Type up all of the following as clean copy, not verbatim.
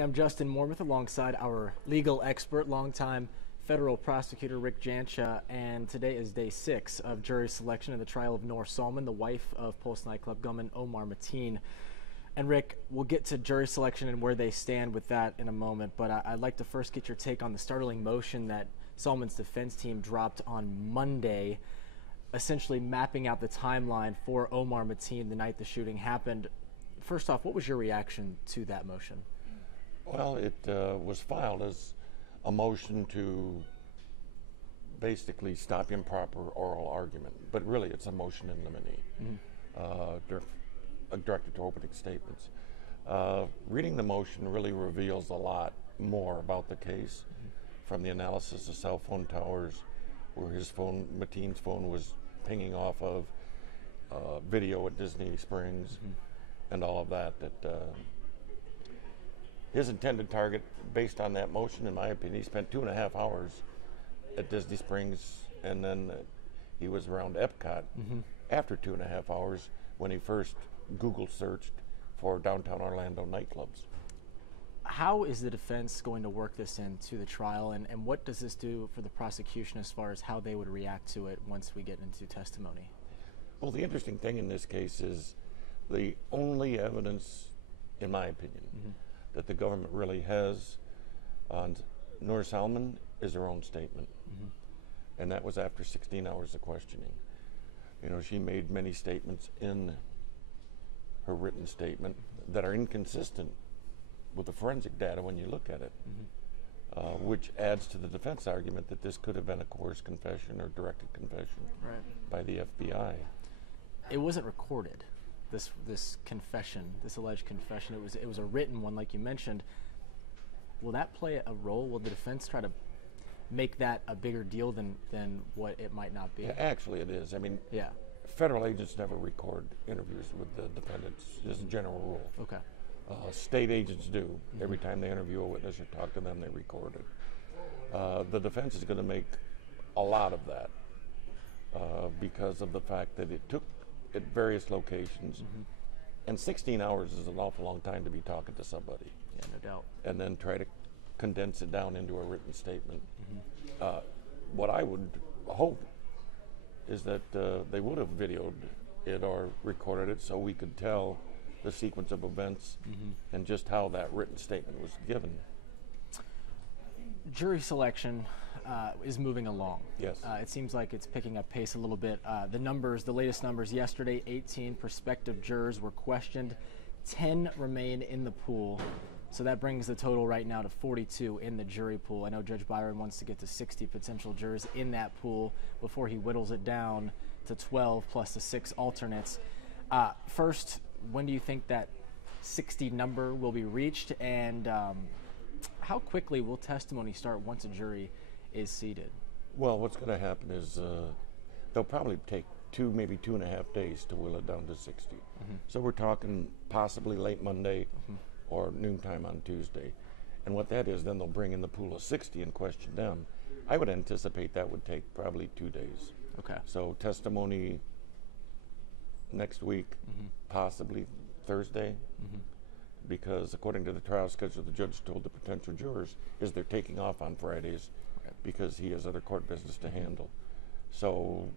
I'm Justin Warmoth alongside our legal expert, longtime federal prosecutor Rick Jancha, and today is day 6 of jury selection in the trial of Noor Salman, the wife of Pulse nightclub gunman Omar Mateen. And Rick, we'll get to jury selection and where they stand with that in a moment, but I'd like to first get your take on the startling motion that Salman's defense team dropped on Monday, essentially mapping out the timeline for Omar Mateen the night the shooting happened. First off, what was your reaction to that motion? Well, it was filed as a motion to basically stop improper oral argument, but really it's a motion in limine, directed to opening statements. Reading the motion really reveals a lot more about the case, from the analysis of cell phone towers, where his phone, Mateen's phone, was pinging off of video at Disney Springs, and all of that. His intended target, based on that motion, in my opinion, he spent 2.5 hours at Disney Springs, and then he was around Epcot after 2.5 hours when he first Google searched for downtown Orlando nightclubs. How is the defense going to work this into the trial, and what does this do for the prosecution as far as how they would react to it once we get into testimony? Well, the interesting thing in this case is the only evidence, in my opinion, that the government really has on Noor Salman is her own statement. And that was after 16 hours of questioning. You know, she made many statements in her written statement that are inconsistent with the forensic data when you look at it, which adds to the defense argument that this could have been a coerced confession or directed confession by the FBI. It wasn't recorded. This confession, this alleged confession, it was a written one, like you mentioned. Will that play a role? Will the defense try to make that a bigger deal than what it might not be? Yeah, actually, it is. I mean, federal agents never record interviews with the defendants. It's a general rule. Okay. State agents do. Every time they interview a witness or talk to them, they record it. The defense is going to make a lot of that because of the fact that it took at various locations, and 16 hours is an awful long time to be talking to somebody. Yeah, no doubt. And then try to condense it down into a written statement. What I would hope is that they would have videoed it or recorded it so we could tell the sequence of events and just how that written statement was given. Jury selection is moving along. Yes. It seems like it's picking up pace a little bit. The latest numbers yesterday, 18 prospective jurors were questioned. 10 remain in the pool. So that brings the total right now to 42 in the jury pool. I know Judge Byron wants to get to 60 potential jurors in that pool before he whittles it down to 12 plus the 6 alternates. First, when do you think that 60 number will be reached, and how quickly will testimony start once a jury is seated? Well, what's going to happen is they'll probably take maybe 2.5 days to whittle it down to 60. So we're talking possibly late Monday or noontime on Tuesday. And what that is, then they'll bring in the pool of 60 and question them. I would anticipate that would take probably 2 days. Okay. So testimony next week, possibly Thursday, because according to the trial schedule, the judge told the potential jurors is they're taking off on Fridays because he has other court business to handle. So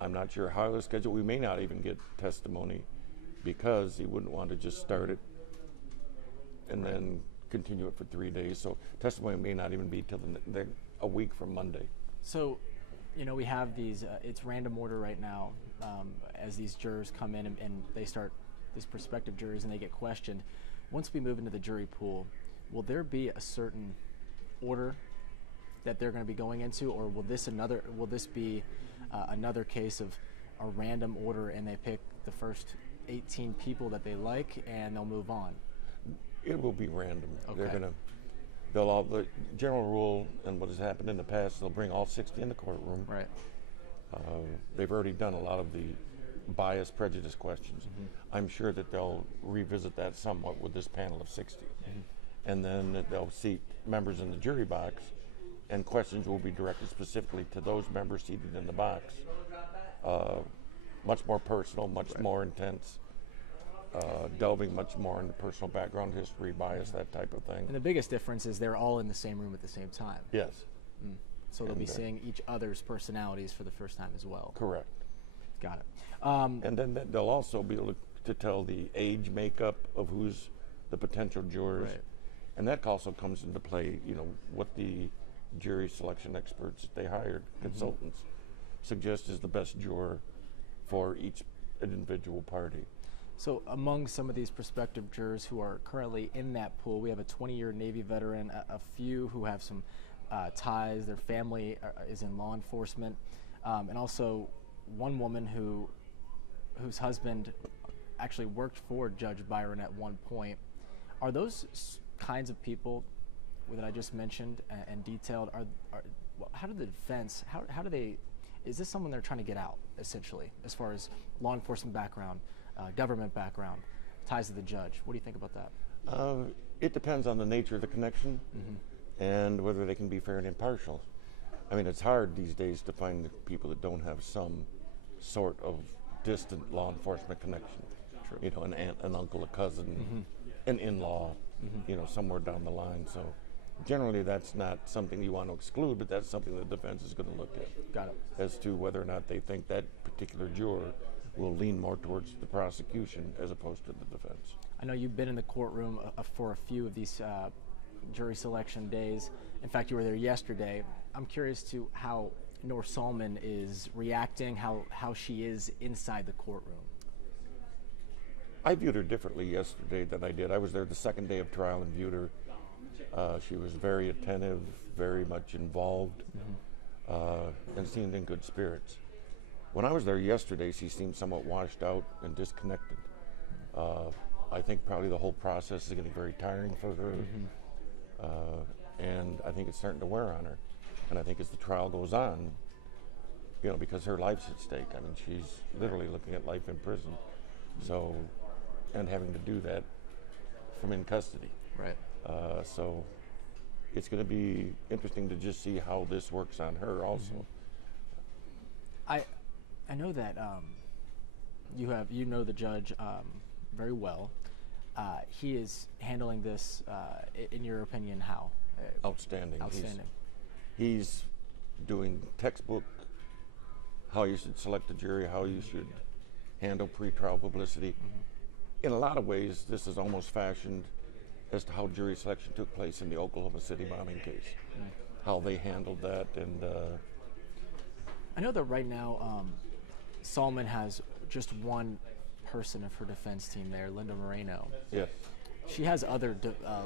I'm not sure how they're scheduled. We may not even get testimony because he wouldn't want to just start it and then continue it for 3 days. So testimony may not even be till a week from Monday. So, you know, we have these, it's random order right now as these jurors come in and they start, these prospective jurors, and they get questioned. Once we move into the jury pool, will there be a certain order that they're going to be going into, or will this be another case of a random order and they pick the first 18 people that they like and they'll move on? It will be random. Okay. The general rule, and what has happened in the past, they'll bring all 60 in the courtroom. Right. They've already done a lot of the bias, prejudice questions. I'm sure that they'll revisit that somewhat with this panel of 60. And then they'll seat members in the jury box, and questions will be directed specifically to those members seated in the box. Much more personal, much more intense. delving much more into personal background history, bias, that type of thing. And the biggest difference is they're all in the same room at the same time. Yes. So they'll be seeing each other's personalities for the first time as well. Correct. Got it. And then they'll also be able to tell the age makeup of who's the potential jurors. Right. And that also comes into play, what the jury selection experts that they hired, consultants, suggest is the best juror for each individual party. So among some of these prospective jurors who are currently in that pool, we have a 20-year Navy veteran, a few who have some ties, their family is in law enforcement, and also one woman whose husband actually worked for Judge Byron at one point. Are those kinds of people that I just mentioned and detailed, how do the defense, how do they, is this someone they're trying to get out, essentially, as far as law enforcement background, government background, ties to the judge? What do you think about that? It depends on the nature of the connection and whether they can be fair and impartial. I mean, it's hard these days to find people that don't have some sort of distant law enforcement connection. True. An aunt, an uncle, a cousin, an in-law, somewhere down the line. So generally that's not something you want to exclude, but that's something the defense is going to look at. Got it. As to whether or not they think that particular juror will lean more towards the prosecution as opposed to the defense. I know you've been in the courtroom for a few of these jury selection days. In fact, you were there yesterday. I'm curious to how Noor Salman is reacting, how she is inside the courtroom. I viewed her differently yesterday than I did. I was there the second day of trial and viewed her. She was very attentive, very much involved, and seemed in good spirits. When I was there yesterday, she seemed somewhat washed out and disconnected. I think probably the whole process is getting very tiring for her, and I think it's starting to wear on her. And I think as the trial goes on, because her life's at stake. I mean, she's literally looking at life in prison. So, and having to do that from in custody. Right. So it's going to be interesting to just see how this works on her also. I know that you know the judge very well. He is handling this, in your opinion, how? Outstanding. Outstanding. He's doing textbook how you should select a jury, how you should handle pretrial publicity. In a lot of ways, this is almost fashioned as to how jury selection took place in the Oklahoma City bombing case, how they handled that. And I know that right now, Salman has just one person of her defense team there, Linda Moreno. yes, She has other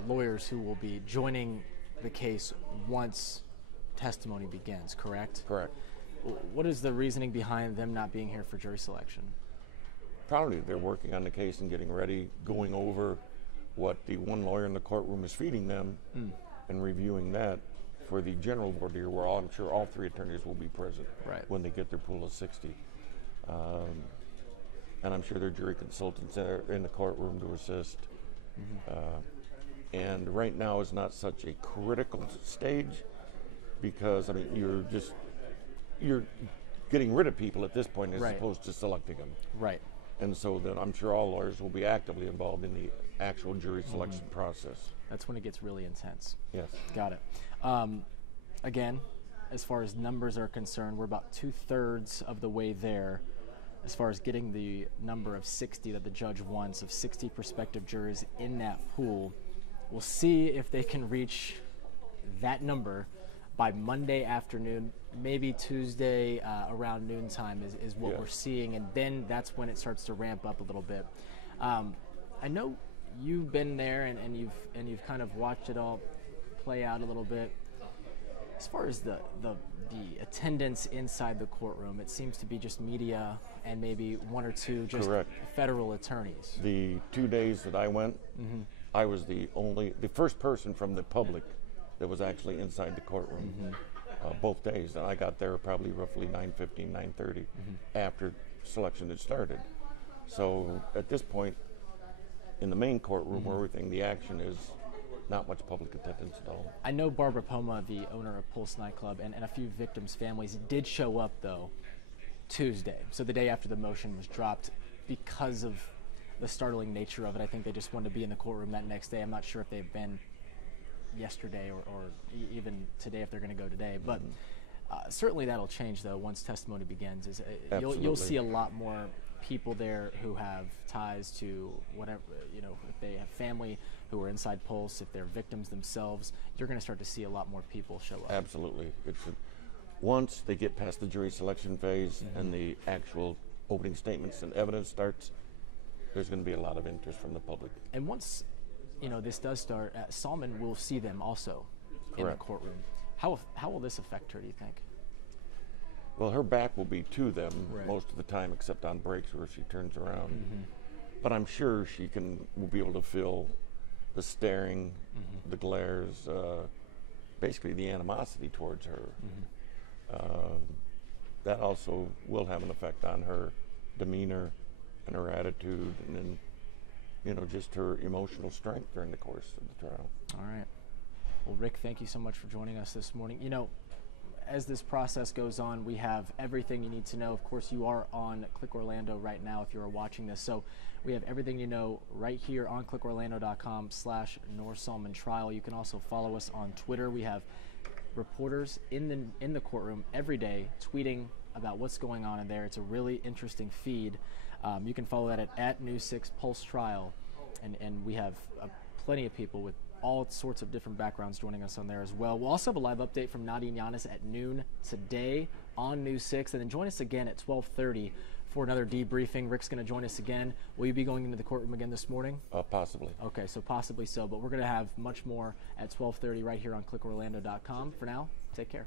lawyers who will be joining the case once testimony begins, correct? correct. What is the reasoning behind them not being here for jury selection? Probably they're working on the case and getting ready, going over what the one lawyer in the courtroom is feeding them and reviewing that for the general voir dire, where I'm sure all three attorneys will be present when they get their pool of 60. And I'm sure their jury consultants are in the courtroom to assist. And right now is not such a critical stage because, I mean, you're getting rid of people at this point as opposed to selecting them. Right. And so then I'm sure all lawyers will be actively involved in the actual jury selection process. That's when it gets really intense. Yes. Got it. Again, as far as numbers are concerned, we're about 2/3 of the way there as far as getting the number of 60 that the judge wants, of 60 prospective jurors in that pool. We'll see if they can reach that number by Monday afternoon, maybe Tuesday around noontime is what we're seeing, and then that's when it starts to ramp up a little bit. I know you've been there and you've kind of watched it all play out a little bit. As far as the attendance inside the courtroom, it seems to be just media and maybe one or two just federal attorneys. The 2 days that I went, I was the first person from the public that was actually inside the courtroom both days. And I got there probably roughly 9:15, 9:30 after selection had started. So at this point, in the main courtroom where everything, the action is, not much public attendance at all. I know Barbara Poma, the owner of Pulse nightclub, and a few victims' families did show up, though, Tuesday, so the day after the motion was dropped, because of the startling nature of it. I think they just wanted to be in the courtroom that next day. I'm not sure if they've been yesterday or even today, if they're going to go today. But certainly that'll change, though, once testimony begins. You'll see a lot more people there who have ties to whatever, if they have family who are inside Pulse, if they're victims themselves, you're going to start to see a lot more people show up. Absolutely. Once they get past the jury selection phase and the actual opening statements and evidence starts, there's going to be a lot of interest from the public. And once, this does start, Salman will see them also in the courtroom. How will this affect her, do you think? Well, her back will be to them most of the time, except on breaks where she turns around. But I'm sure she will be able to feel the staring, the glares, basically the animosity towards her. That also will have an effect on her demeanor and her attitude, and then, just her emotional strength during the course of the trial. All right. Well, Rick, thank you so much for joining us this morning. As this process goes on, we have everything you need to know. Of course, you are on Click Orlando right now if you are watching this. So we have everything you know right here on clickorlando.com/Noor Salman trial. You can also follow us on Twitter. We have reporters in the courtroom every day tweeting about what's going on in there. It's a really interesting feed. You can follow that at News 6 Pulse Trial. And we have plenty of people with all sorts of different backgrounds joining us on there as well. We'll also have a live update from Nadine Yanis at noon today on News 6. And then join us again at 12:30 for another debriefing. Rick's going to join us again. Will you be going into the courtroom again this morning? Possibly. Okay, so possibly so. But we're going to have much more at 12:30 right here on clickorlando.com. For now, take care.